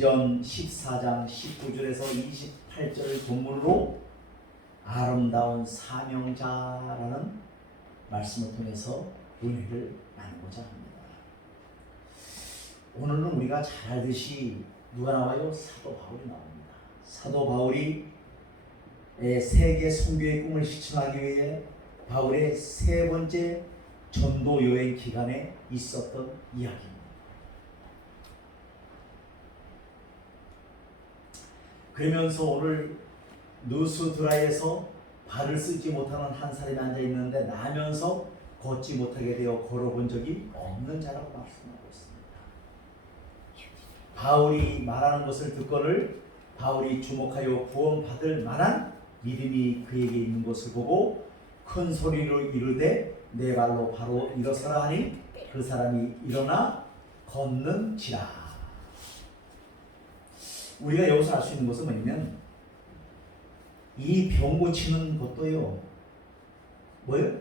사도행전 14장 19절에서 28절 본문으로 아름다운 사명자라는 말씀을 통해서 은혜를 나누고자 합니다. 오늘은 우리가 잘 알듯이 누가 나와요? 사도 바울이 나옵니다. 사도 바울이 세계 선교의 꿈을 실천하기 위해 바울의 세 번째 전도 여행 기간에 있었던 이야기입니다. 그러면서 오늘 누스드라에서 발을 쓰지 못하는 한 사람이 앉아 있는데 나면서 걷지 못하게 되어 걸어본 적이 없는 자라고 말씀하고 있습니다. 바울이 말하는 것을 듣고를 바울이 주목하여 구원받을 만한 믿음이 그에게 있는 것을 보고 큰 소리로 이르되 내 발로 바로 일어서라 하니 그 사람이 일어나 걷는지라. 우리가 여기서 알 수 있는 것은 뭐냐면 이 병 고치는 것도요 뭐예요?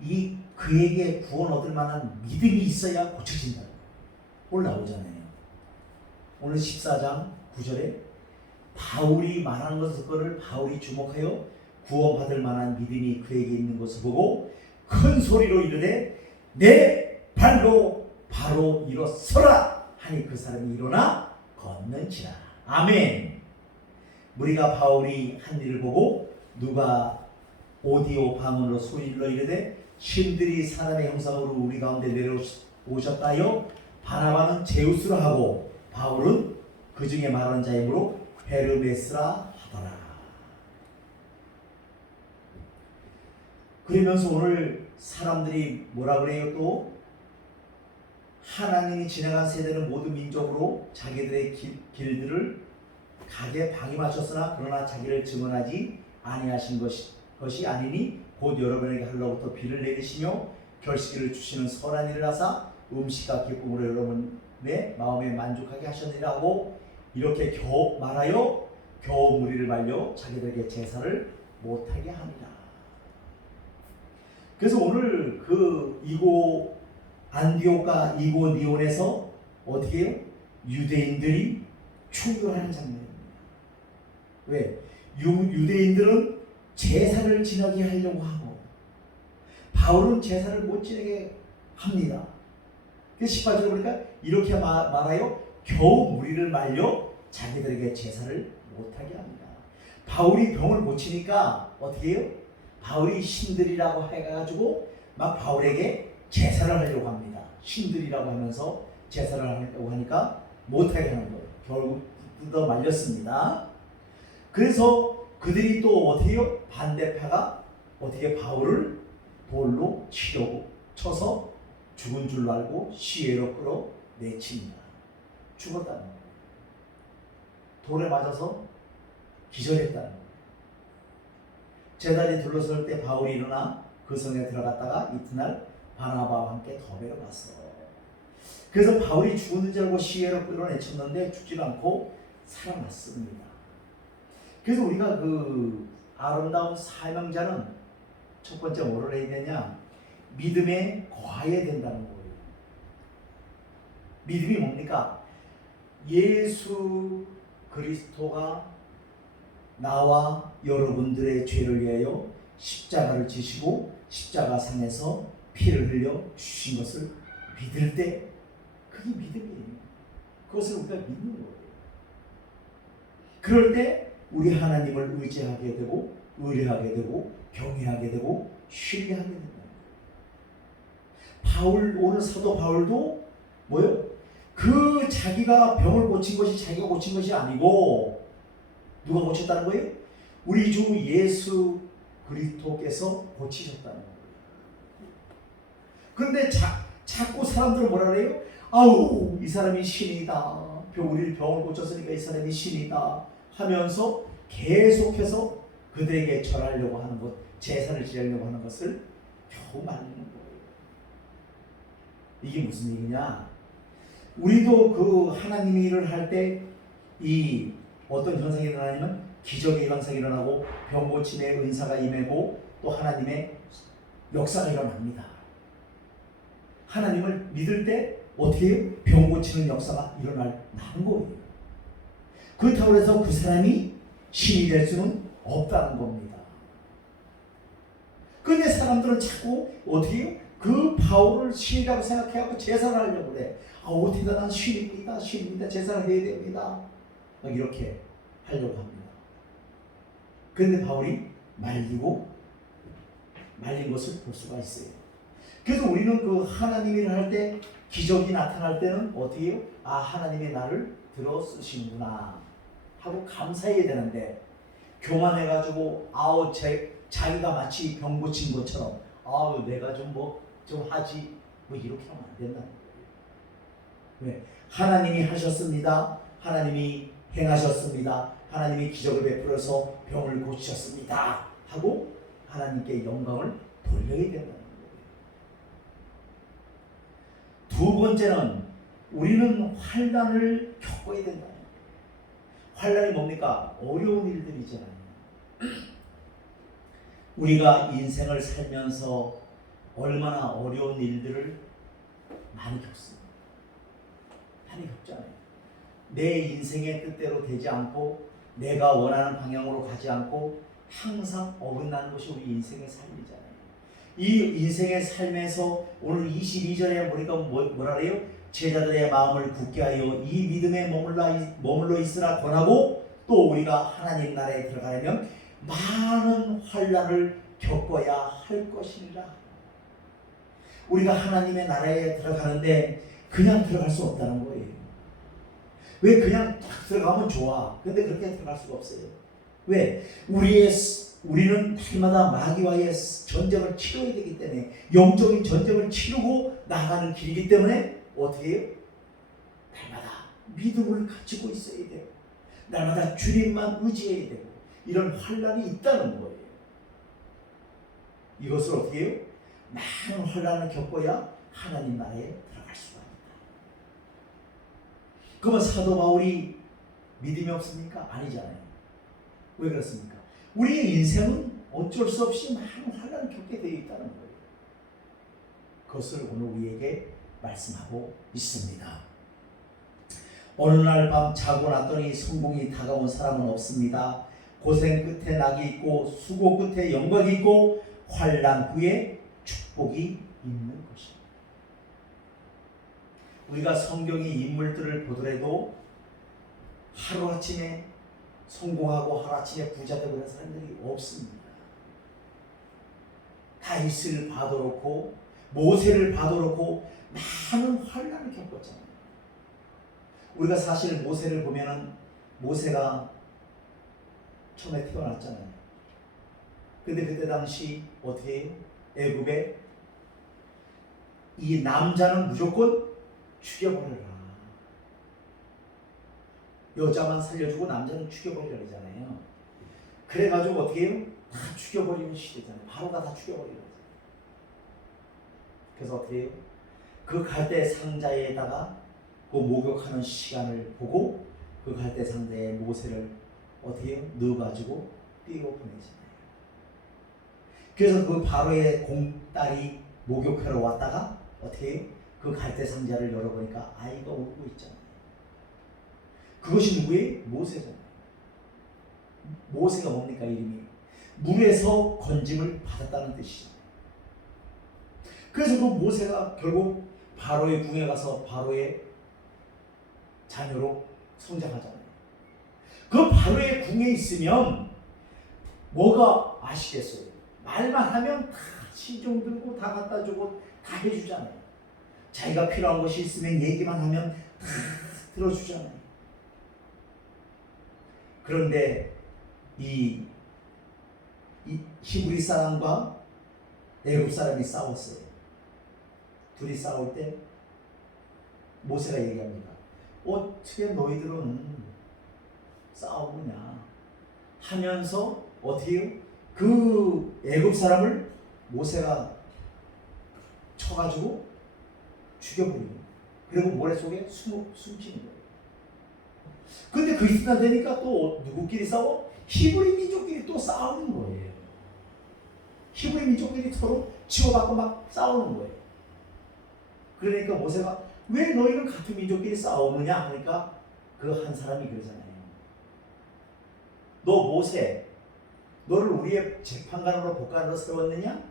이 그에게 구원 얻을 만한 믿음이 있어야 고쳐진다. 오늘 나오잖아요. 오늘 14장 9절에 바울이 말하는 것을 바울이 주목하여 구원받을 만한 믿음이 그에게 있는 것을 보고 큰 소리로 이르되 내 발로 바로 일어서라 하니 그 사람이 일어나 걷는지라. 아멘. 우리가 바울이 한 일을 보고 누가 오디오 방언으로 소리질러 이르되 신들이 사람의 형상으로 우리 가운데 내려오셨다요 바나바는 제우스라 하고 바울은 그 중에 말하는 자이므로 헤르메스라 하더라. 그러면서 오늘 사람들이 뭐라 그래요? 또 하나님이 지나간 세대는 모든 민족으로 자기들의 길들을 가게 방임하셨으나 그러나 자기를 증언하지 아니하신 것이 아니니 곧 여러분에게 하루로부터 비를 내리시며 결식기를 주시는 선한 일을 하사 음식과 기쁨으로 여러분의 마음에 만족하게 하셨느니라 하고 이렇게 겨우 말하여 겨우 무리를 말려 자기들에게 제사를 못하게 하니라. 그래서 오늘 그 안디옥과 이고니온에서 어떻게 해요? 유대인들이 충돌하는 장면입니다. 왜? 유대인들은 제사를 지나게 하려고 하고 바울은 제사를 못 지나게 합니다. 그래서 18절에 보니까 이렇게 말하여 겨우 무리를 말려 자기들에게 제사를 못하게 합니다. 바울이 병을 고치니까 어떻게 해요? 바울이 신들이라고 해가지고 막 바울에게 제사를 하려고 합니다. 신들이라고 하면서 제사를 하려고 하니까 못하게 하는 거예요. 결국 뜯어 말렸습니다. 그래서 그들이 또 어떻게 해요? 반대파가 어떻게 바울을 돌로 쳐서 죽은 줄 알고 시외로 끌어내칩니다. 죽었다는 거예요. 돌에 맞아서 기절했다는 거예요. 제단이 둘러설 때 바울이 일어나 그 성에 들어갔다가 이튿날 바나바와 함께 더베로 갔어. 그래서 바울이 죽었는 줄 알고 시외로 끌어내쳤는데 죽지 않고 살아났습니다. 그래서 우리가 그 아름다운 사명자는 첫 번째 뭐를 해야 되냐? 믿음에 거해야 된다는 거예요. 믿음이 뭡니까? 예수 그리스도가 나와 여러분들의 죄를 위하여 십자가를 지시고 십자가상에서 피를 흘려 주신 것을 믿을 때 그게 믿음이에요. 그것을 우리가 믿는 거예요. 그럴 때 우리 하나님을 의지하게 되고 의뢰하게 되고 경외하게 되고 신뢰하게 된다. 오늘 사도 바울도 뭐요? 그 자기가 병을 고친 것이 자기가 고친 것이 아니고 누가 고쳤다는 거예요? 우리 주 예수 그리스도께서 고치셨다는 거예요. 그런데 자꾸 사람들은 뭐라 그래요? 아우 이 사람이 신이다. 우리 병을 고쳤으니까 이 사람이 신이다 하면서 계속해서 그들에게 절하려고 하는 것, 제사를 지내려고 하는 것을 겨우 말리는 거예요. 이게 무슨 얘기냐? 우리도 그 하나님 일을 할 때 이 어떤 현상이 일어나냐면 기적의 현상이 일어나고 병 고침의 은사가 임하고 또 하나님의 역사가 일어납니다. 하나님을 믿을 때 어떻게 해요? 병 고치는 역사가 일어나는 거예요. 그렇다고 해서 그 사람이 신이 될 수는 없다는 겁니다. 그런데 사람들은 자꾸 어떻게 해요? 그 바울을 신이라고 생각해갖고 제사를 하려고 그래. 대단한 신입니다. 신입니다. 제사를 해야 됩니다. 막 이렇게 하려고 합니다. 그런데 바울이 말린 것을 볼 수가 있어요. 그래서 우리는 그 하나님이 일을 할 때, 기적이 나타날 때는 어떻게 해요? 하나님이 나를 들어 쓰시는구나 하고 감사해야 되는데, 교만해가지고 자기가 마치 병 고친 것처럼 내가 좀 하지 이렇게 하면 안 된다는 거예요. 왜? 하나님이 하셨습니다. 하나님이 행하셨습니다. 하나님이 기적을 베풀어서 병을 고치셨습니다 하고 하나님께 영광을 돌려야 된다는 거예요. 두 번째는 우리는 환난을 겪어야 된다. 환난이 뭡니까? 어려운 일들이잖아요. 우리가 인생을 살면서 얼마나 어려운 일들을 많이 겪습니다. 많이 겪잖아요. 내 인생의 뜻대로 되지 않고 내가 원하는 방향으로 가지 않고 항상 어긋나는 것이 우리 인생의 삶이잖아요. 이 인생의 삶에서 오늘 22절에 보니까 뭐라 그래요? 제자들의 마음을 굳게 하여 이 믿음에 머물러 있으라 권하고, 또 우리가 하나님 나라에 들어가려면 많은 환난을 겪어야 할 것이니라. 우리가 하나님의 나라에 들어가는데 그냥 들어갈 수 없다는 거예요. 왜? 그냥 딱 들어가면 좋아. 근데 그렇게 들어갈 수가 없어요. 왜? 우리는 날마다 마귀와의 전쟁을 치러야 되기 때문에, 영적인 전쟁을 치르고 나가는 길이기 때문에 어떻게 해요? 날마다 믿음을 가지고 있어야 돼요. 날마다 주님만 의지해야 되고, 이런 환난이 있다는 거예요. 이것을 어떻게 해요? 많은 환난을 겪어야 하나님 나라에 들어갈 수가 있다. 그러면 사도 바울이 믿음이 없습니까? 아니잖아요. 왜 그렇습니까? 우리의 인생은 어쩔 수 없이 많은 환난을 겪게 되어 있다는 거예요. 그것을 오늘 우리에게 말씀하고 있습니다. 어느 날 밤 자고 났더니 성공이 다가온 사람은 없습니다. 고생 끝에 낙이 있고 수고 끝에 영광이 있고 환난 후에 축복이 있는 것입니다. 우리가 성경의 인물들을 보더라도 하루아침에 성공하고 하루아침에 부자 되고 그런 사람들이 없습니다. 다윗을 봐도 그렇고 모세를 봐도 그렇고 많은 환난을 겪었잖아요. 우리가 사실 모세를 보면은, 모세가 처음에 태어났잖아요. 근데 그때 당시 어떻게 해요? 애굽에 이 남자는 무조건 죽여버려라. 여자만 살려주고 남자는 죽여버리라 그러잖아요. 그래가지고 어떻게 해요? 다 죽여버리는 시대잖아요. 바로가 다 죽여버리는 거죠. 그래서 어떻게 해요? 그 갈대 상자에다가 그 목욕하는 시간을 보고 그 갈대 상자에 모세를 어떻게 해요? 넣어가지고 띄워 보내잖아요. 그래서 그 바로의 공딸이 목욕하러 왔다가 어떻게 해요? 그 갈대 상자를 열어보니까 아이가 울고 있잖아요. 그것이 누구예요? 모세잖아요. 모세가 뭡니까? 이름이 물에서 건짐을 받았다는 뜻이잖아요. 그래서 그 모세가 결국 바로의 궁에 가서 바로의 자녀로 성장하잖아요. 그 바로의 궁에 있으면 뭐가 아시겠어요? 말만 하면 다 시종 들고 다 갖다 주고 다 해주잖아요. 자기가 필요한 것이 있으면 얘기만 하면 다 들어주잖아요. 그런데 이 히브리 사람과 애굽 사람이 싸웠어요. 둘이 싸울 때 모세가 얘기합니다. 어떻게 너희들은 싸우느냐 하면서 어떻게 해요? 그 애굽 사람을 모세가 쳐가지고 죽여버리는 거예요. 그리고 모래 속에 숨지는 거예요. 근데 그 이튿날 되니까 또 누구끼리 싸워? 히브리 민족끼리 또 싸우는 거예요. 히브리 민족끼리 서로 치고받고 막 싸우는 거예요. 그러니까 모세가 왜 너희는 같은 민족끼리 싸우느냐 하니까 그 한 사람이 그러잖아요. 너 모세, 너를 우리의 재판관으로 법관으로 세웠느냐?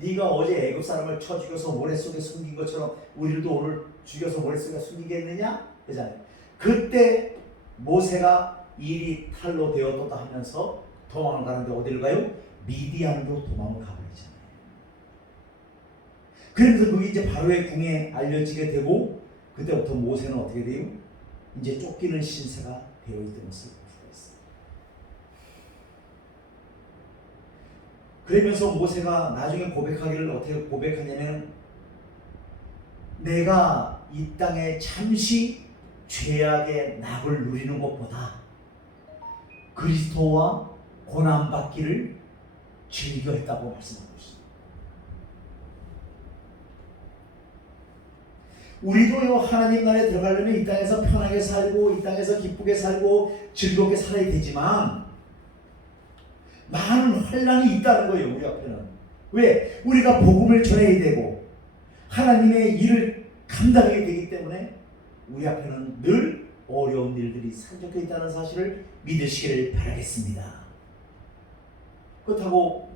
네가 어제 애굽 사람을 쳐 죽여서 모래 속에 숨긴 것처럼 우리도 오늘 죽여서 모래 속에 숨기겠느냐? 그러잖아요. 그때 모세가 일이 탈로 되었다 하면서 도망을 가는데 어디를 가요? 미디안으로 도망을 가버리잖아요. 그러면서 그게 이제 바로의 궁에 알려지게 되고 그때부터 모세는 어떻게 돼요? 이제 쫓기는 신세가 되어 있던 것을 볼 수가 있어요. 그러면서 모세가 나중에 고백하기를 어떻게 고백하냐면 내가 이 땅에 잠시 죄악의 낙을 누리는 것보다 그리스도와 고난받기를 즐겨했다고 말씀하고 있습니다. 우리도요 하나님 나라에 들어가려면 이 땅에서 편하게 살고 이 땅에서 기쁘게 살고 즐겁게 살아야 되지만 많은 환난이 있다는 거예요. 우리 앞에는. 왜? 우리가 복음을 전해야 되고 하나님의 일을 감당해야 되기 때문에 우리 앞에는 늘 어려운 일들이 산적해 있다는 사실을 믿으시기를 바라겠습니다. 그렇다고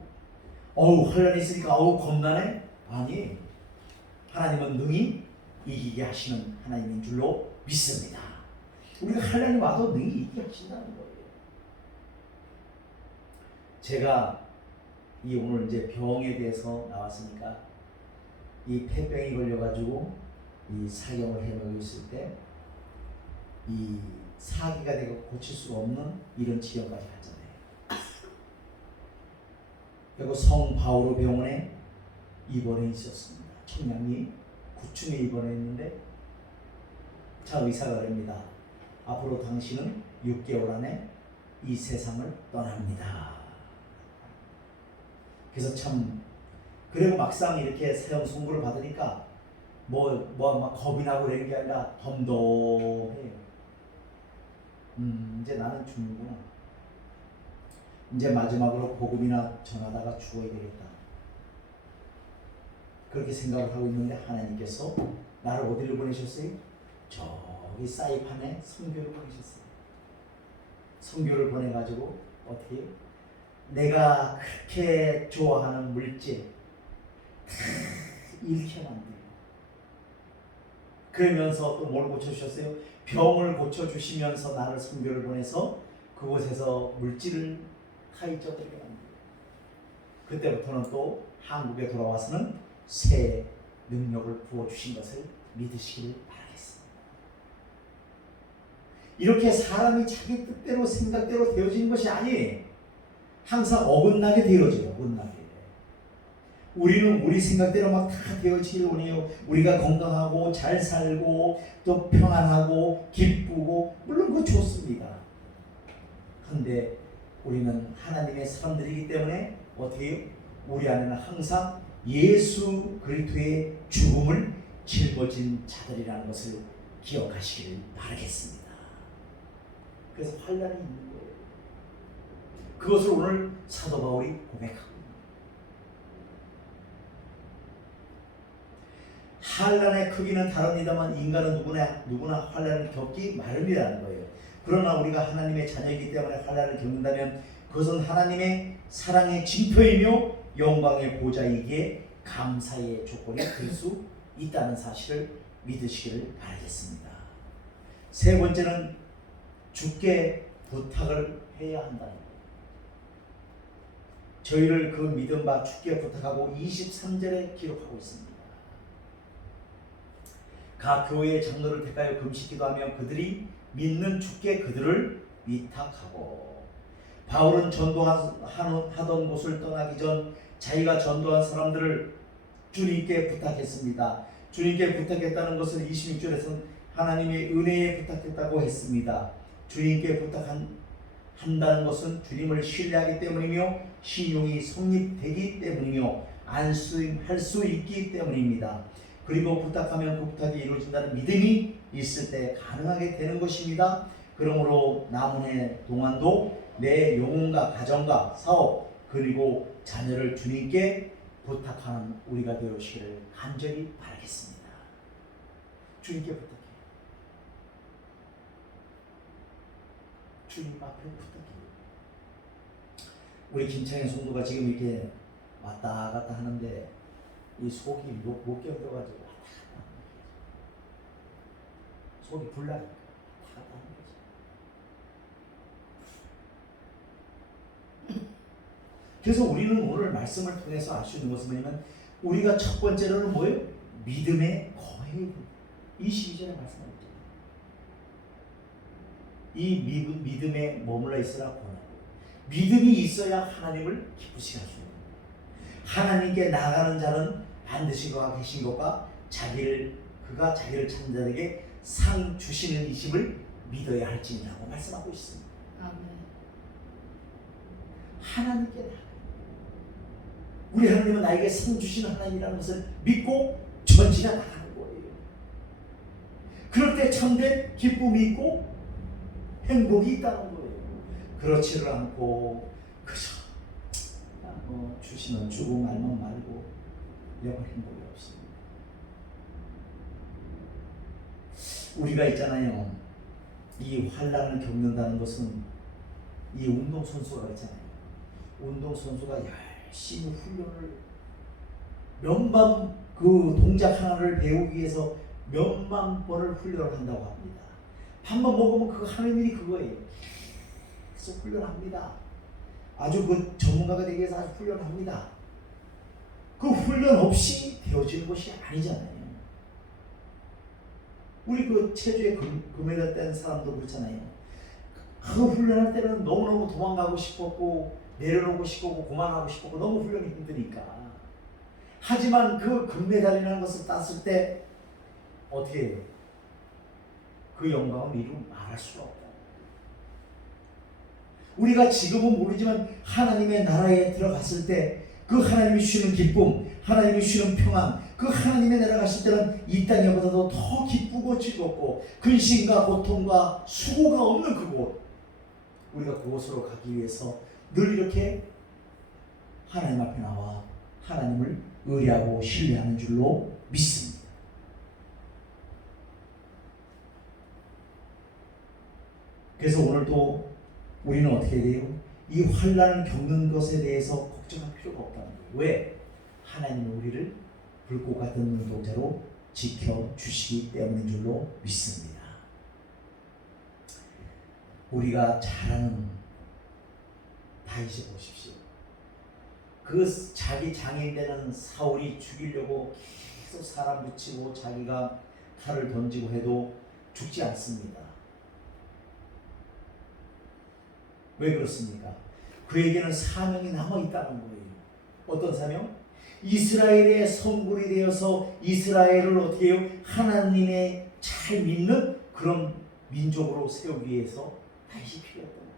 환난이 있으니까 겁나네? 아니, 하나님은 능히 이기게 하시는 하나님인 줄로 믿습니다. 우리가 환난이 와도 능히 이기게 하신다는 거예요. 제가 이 오늘 이제 병에 대해서 나왔으니까 이 폐병이 걸려가지고 이 사경을 해놓고 있을 때 이 사기가 되고 고칠 수 없는 이런 지경까지 갔잖아요. 그리고 성 바오로 병원에 입원해 있었습니다. 청량리 9층에 입원해 있는데 자 의사가 그럽니다. 앞으로 당신은 6개월 안에 이 세상을 떠납니다. 그래서 참 그리고 막상 이렇게 사형 선고를 받으니까 막 겁이 나고 그런 게 아니라 덤덤해요. 이제 나는 죽는구나. 이제 마지막으로 복음이나 전하다가 죽어야 되겠다. 그렇게 생각을 하고 있는데 하나님께서 나를 어디를 보내셨어요? 저기 사이판에 선교를 보내셨어요. 선교를 보내가지고 어떻게 해요? 내가 그렇게 좋아하는 물질 잃게 만들어요. 그러면서 또 뭘 고쳐주셨어요? 병을 고쳐주시면서 나를 선교를 보내서 그곳에서 물질을 타이져드리게 만들어요. 그때부터는 또 한국에 돌아와서는 새 능력을 부어주신 것을 믿으시길 바라겠습니다. 이렇게 사람이 자기 뜻대로 생각대로 되어지는 것이 아니에요. 항상 어긋나게 되어져요. 어긋나게. 우리는 우리 생각대로 막 다 되어지길 원해요. 우리가 건강하고 잘 살고 또 평안하고 기쁘고 물론 그거 좋습니다. 그런데 우리는 하나님의 사람들이기 때문에 어떻게 해요? 우리 안에는 항상 예수 그리스도의 죽음을 짊어진 자들이라는 것을 기억하시기를 바라겠습니다. 그래서 환난이 있는 거예요. 그것을 오늘 사도 바울이 고백하고 환난의 크기는 다릅니다만 인간은 누구나 환난을 겪기 마련이라는 거예요. 그러나 우리가 하나님의 자녀이기 때문에 환난을 겪는다면 그것은 하나님의 사랑의 징표이며 영광의 보좌이기에 감사의 조건이 될 수 있다는 사실을 믿으시기를 바라겠습니다. 세 번째는 주께 부탁을 해야 한다는 거예요. 저희를 그 믿음 바 주께 부탁하고 23절에 기록하고 있습니다. 각 교회의 장로를 택하여 금식 기도하며 그들이 믿는 주께 그들을 위탁하고 바울은 전도하던 곳을 떠나기 전 자기가 전도한 사람들을 주님께 부탁했습니다. 주님께 부탁했다는 것을 26절에서는 하나님의 은혜에 부탁했다고 했습니다. 주님께 부탁한다는 것은 주님을 신뢰하기 때문이며 신용이 성립되기 때문이며 안수할 수 있기 때문입니다. 그리고 부탁하면 그 부탁이 이루어진다는 믿음이 있을 때 가능하게 되는 것입니다. 그러므로 남은 해 동안도 내 영혼과 가정과 사업 그리고 자녀를 주님께 부탁하는 우리가 되시기를 간절히 바라겠습니다. 주님께 부탁해. 주님 앞에 부탁해. 우리 김창현 성도가 지금 이렇게 왔다 갔다 하는데 이 속이 못 견뎌가지고 왔다 갔다 하는 거지. 속이 불나니까 왔다 갔다 하는 거지. 그래서 우리는 오늘 말씀을 통해서 알 수 있는 것은 뭐냐면 우리가 첫 번째로는 뭐예요? 믿음의 거해. 22절에 말씀하고 있잖아요. 이 믿음에 머물러 있으라 권하고 믿음이 있어야 하나님을 기쁘시게 할 수 있는 거예요. 하나님께 나아가는 자는 반드시 그가 계신 것과 그가 자기를 찾는 자에게 상 주시는 이심을 믿어야 할지니라고 말씀하고 있습니다. 아멘. 하나님께 나아가요. 우리 하나님은 나에게 상 주시는 하나님이라는 것을 믿고 전지가 나가는 거예요. 그럴 때 참된 기쁨이 있고 행복이 있다는 거예요. 그렇지를 않고 그저 주시면 주고 말면 말고 영원 행복이 없습니다. 우리가 있잖아요. 이 환난을 겪는다는 것은 이 운동선수가 있잖아요. 운동선수가 열심히 훈련을 몇만 그 동작 하나를 배우기 위해서 몇만 번을 훈련을 한다고 합니다. 한 번 먹으면 그 하는 일이 그거예요. 그래서 훈련합니다. 아주 그 전문가가 되기 위해서 아주 훈련합니다. 그 훈련 없이 되어지는 것이 아니잖아요. 우리 그 체조에 금메달 딴 사람도 그렇잖아요. 그 훈련할 때는 너무너무 도망가고 싶었고 내려놓고 싶었고 그만하고 싶었고 너무 훈련이 힘드니까. 하지만 그 금메달이라는 것을 땄을 때 어떻게 해요? 그 영광은 이루 말할 수가 없다. 우리가 지금은 모르지만 하나님의 나라에 들어갔을 때 그 하나님이 주시는 기쁨, 하나님이 주시는 평안, 그 하나님의 나라 갔을 때는 이 땅에보다도 더 기쁘고 즐겁고 근심과 고통과 수고가 없는 그곳, 우리가 그곳으로 가기 위해서 늘 이렇게 하나님 앞에 나와 하나님을 의뢰하고 신뢰하는 줄로 믿습니다. 그래서 오늘도 우리는 어떻게 돼요? 이 환난을 겪는 것에 대해서 걱정할 필요가 없다는 거예요. 왜? 하나님은 우리를 불꽃 같은 눈동자로 지켜주시기 때문인 줄로 믿습니다. 우리가 잘 아는 다윗을 보십시오. 그 자기 장인 되는 사울이 죽이려고 계속 사람 붙이고 자기가 칼을 던지고 해도 죽지 않습니다. 왜 그렇습니까? 그에게는 사명이 남아있다는 거예요. 어떤 사명? 이스라엘의 성군이 되어서 이스라엘을 어떻게 해요? 하나님의 잘 믿는 그런 민족으로 세우기 위해서 다시 필요했던 거예요.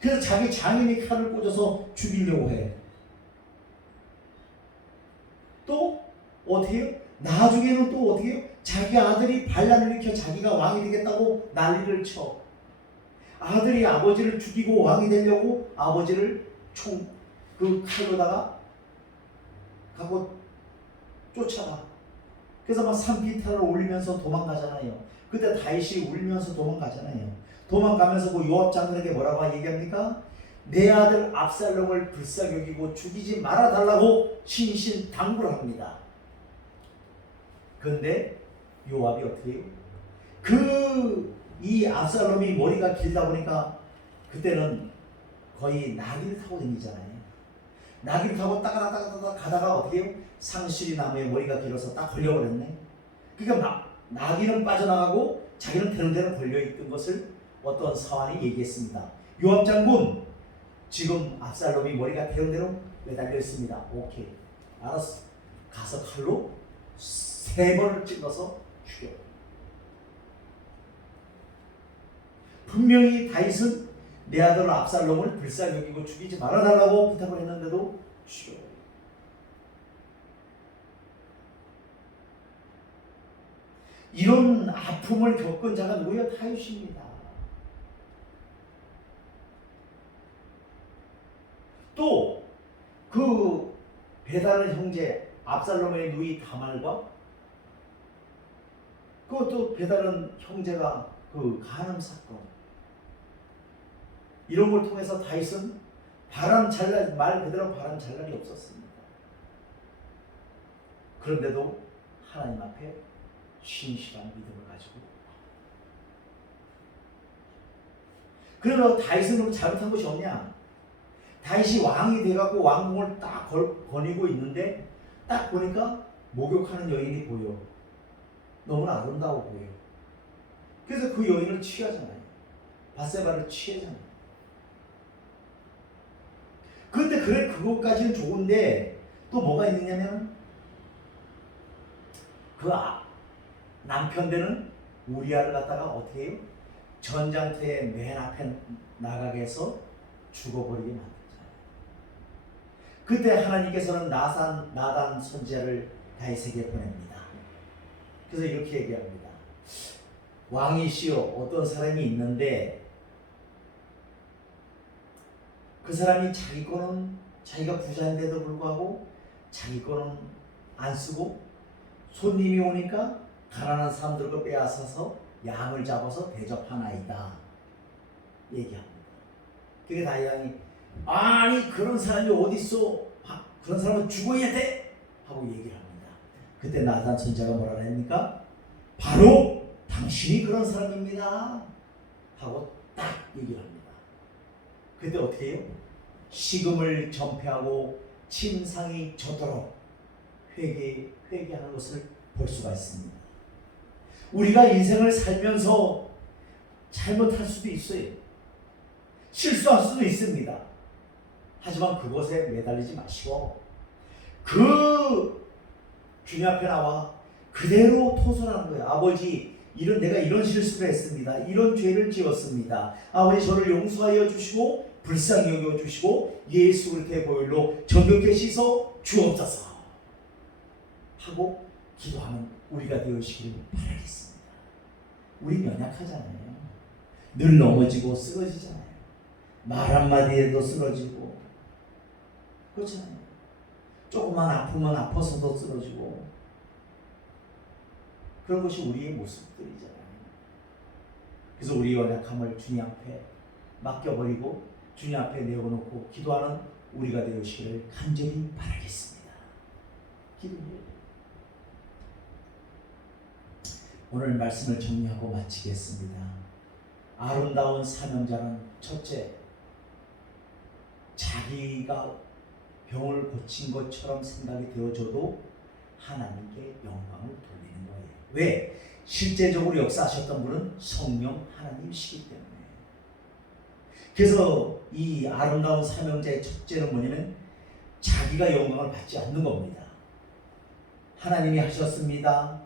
그래서 자기 장인이 칼을 꽂아서 죽이려고 해. 또 어떻게 해요? 나중에는 또 어떻게 해요? 자기 아들이 반란을 일으켜 자기가 왕이 되겠다고 난리를 쳐. 아들이 아버지를 죽이고 왕이 되려고 아버지를 그 칼로다가 갖고 쫓아가. 그래서 막 산비탈을 올리면서 도망가잖아요. 그때 다윗이 울면서 도망가잖아요. 도망가면서 그 요압 장군에게 뭐라고 얘기합니까? 내 아들 압살롬을 불쌍히 여기고 죽이지 말아달라고 신신당부를 합니다. 그런데 요압이 어떻게 해요? 이 압살롬이 머리가 길다 보니까 그때는 거의 나귀를 타고 다니잖아요. 나귀를 타고 따가닥따가닥 가다가 어떻게 해요? 상실이 나무에 머리가 길어서 딱 걸려버렸네. 그러니까 나귀는 빠져나가고 자기는 대롱대롱 걸려있던 것을 어떤 사환이 얘기했습니다. 요압 장군, 지금 압살롬이 머리가 대롱대롱 매달려 있습니다. 오케이, 알았어. 가서 칼로 3번을 찔러서 죽여. 분명히 다윗은 내 아들 압살롬을 불쌍히 여기고 죽이지 말아달라고 부탁을 했는데도 죽여. 이런 아픔을 겪은 자가 누구예요? 다윗입니다. 또 그 베다른 형제 압살롬의 누이 다말과 그것도 배다른 형제가 그 간음 사건 이런 걸 통해서 다윗은 말 그대로 바람 잘 날이 없었습니다. 그런데도 하나님 앞에 신실한 믿음을 가지고 그러면 다윗은 그럼 잘못한 것이 없냐? 다윗이 왕이 돼갖고 왕궁을 딱 거니고 있는데 딱 보니까 목욕하는 여인이 보여. 너무나 아름다워 보여. 그래서 그 여인을 취하잖아요. 바세바를 취하잖아요. 그런데 그래 그것까지는 좋은데 또 뭐가 있느냐면 남편 되는 우리아를 갖다가 어떻게 해요? 전장터에 맨 앞에 나가게 해서 죽어버리게 만들잖아요. 그때 하나님께서는 나단 선지자를 다윗에게 보냅니다. 그래서 이렇게 얘기합니다. 왕이시여 어떤 사람이 있는데 그 사람이 자기 거는 자기가 부자인데도 불구하고 자기 거는 안 쓰고 손님이 오니까 가난한 사람들 거 빼앗아서 양을 잡아서 대접하나이다 얘기합니다. 그게 다윗이 아니 그런 사람이 어디 있어? 그런 사람은 죽어야 돼 하고 얘기를 합니다. 그때 나단 선지자가 뭐라 합니까? 바로 당신이 그런 사람입니다 하고 딱 얘기를 합니다. 그때 어떻게 해요? 식음을 전폐하고 침상이 젖도록 회개하는 것을 볼 수가 있습니다. 우리가 인생을 살면서 잘못할 수도 있어요. 실수할 수도 있습니다. 하지만 그것에 매달리지 마시고 그 주님 앞에 나와 그대로 토설하는 거예요. 아버지 내가 이런 실수를 했습니다. 이런 죄를 지었습니다. 아버지 저를 용서하여 주시고 불쌍히 여겨 주시고 예수 그리스도의 보혈로 정결케 씻어 주옵소서 하고 기도하는 우리가 되시기를 바라겠습니다. 우리 연약하잖아요. 늘 넘어지고 쓰러지잖아요. 말 한마디에도 쓰러지고 그렇잖아요. 조금만 아프면 아파서도 쓰러지고 그런 것이 우리의 모습들이잖아요. 그래서 우리 연약함을 주님 앞에 맡겨버리고 주님 앞에 내어놓고 기도하는 우리가 되시기를 간절히 바라겠습니다. 기도해요. 오늘 말씀을 정리하고 마치겠습니다. 아름다운 사명자는 첫째, 자기가 병을 고친 것처럼 생각이 되어져도 하나님께 영광을 돌리는 거예요. 왜? 실제적으로 역사하셨던 분은 성령 하나님이시기 때문에. 그래서 이 아름다운 사명자의 첫째는 뭐냐면 자기가 영광을 받지 않는 겁니다. 하나님이 하셨습니다.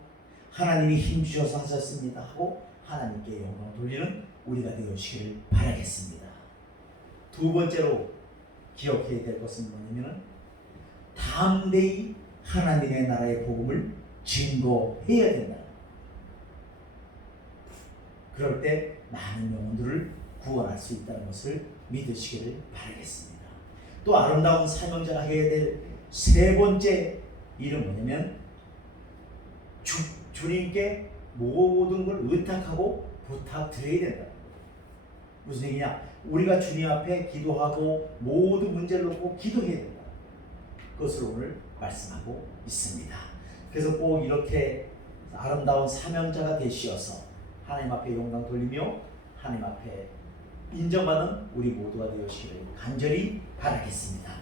하나님이 힘주셔서 하셨습니다 하고 하나님께 영광을 돌리는 우리가 되시기를 바라겠습니다. 두 번째로 기억해야 될 것은 뭐냐면 담대히 하나님의 나라의 복음을 증거해야 된다. 그럴 때 많은 영혼들을 구원할 수 있다는 것을 믿으시기를 바라겠습니다. 또 아름다운 사명자가 해야 될 세 번째 일은 뭐냐면 주님께 모든 걸 의탁하고 부탁드려야 된다. 무슨 얘기냐? 우리가 주님 앞에 기도하고 모든 문제를 놓고 기도해야 된다. 그것을 오늘 말씀하고 있습니다. 그래서 꼭 이렇게 아름다운 사명자가 되시어서 하나님 앞에 영광 돌리며 하나님 앞에 인정받는 우리 모두가 되시기를 간절히 바라겠습니다.